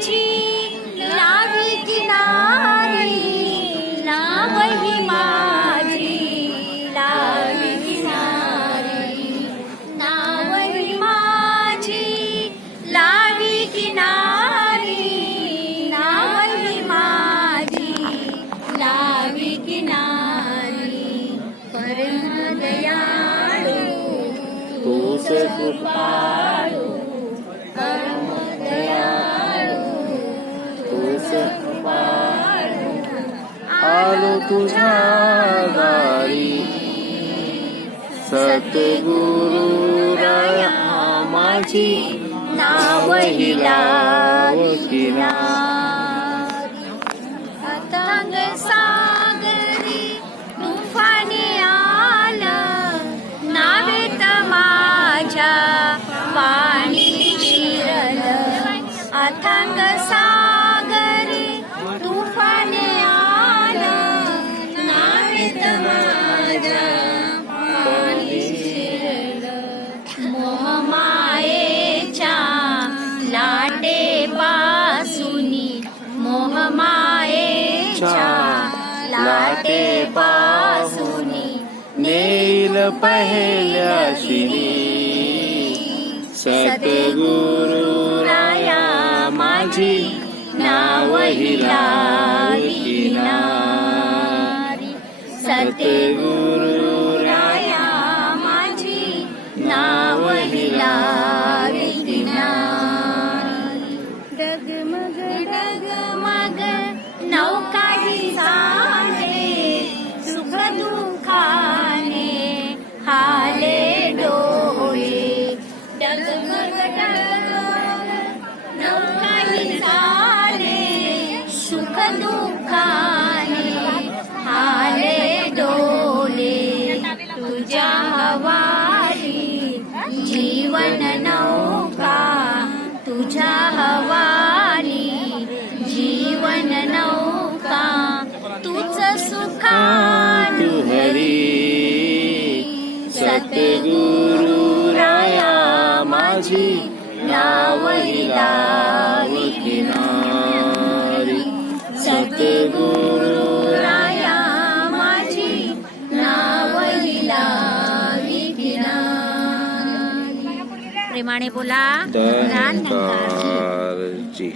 माझी लावी किनारी, नावही माझी लावी किनारी, नावही माझी लावी किनारी, नावही माझी लावी किनारी. परम दयाळू तूच कृपाळू, परम दयाळू तूच कृपाळू, आलो तुझ्या दारी. सद्गुरु राया माझी नावही लावी किनारी. अथांग सागरी तुफानी आलं, नावेत माझ्या पाणी शिरलं. अथांग सागरी तुफानी आलं, नावेत माझ्या पाणी शिरलं. मोहमायेच्या लाटेपासूनी, मोहमायेच्या लाटेपासूनी नेल पहिल्या शिरी. सद्गुरु राया माझी नावही लावी किनारी. सद्गुरु राया माझी नावही लावी किनारी. डगमग डगमग नौकाही चाले, सुख दुःखाने हाले डोळे. डगमग डगमग नौकाही चाले, सुख दुःखाने हाले डोले. तुझ्या हवाली जीवन नौका, तुझ्या हवाली जीवन नौका, तुझ सुखान तू हरी. सद्गुरु राया माझी नावही लावी किनारी. सद्गुरु राया माझी नावही लावी किनारी. प्रेमाने बोला. धन्यवाद जी.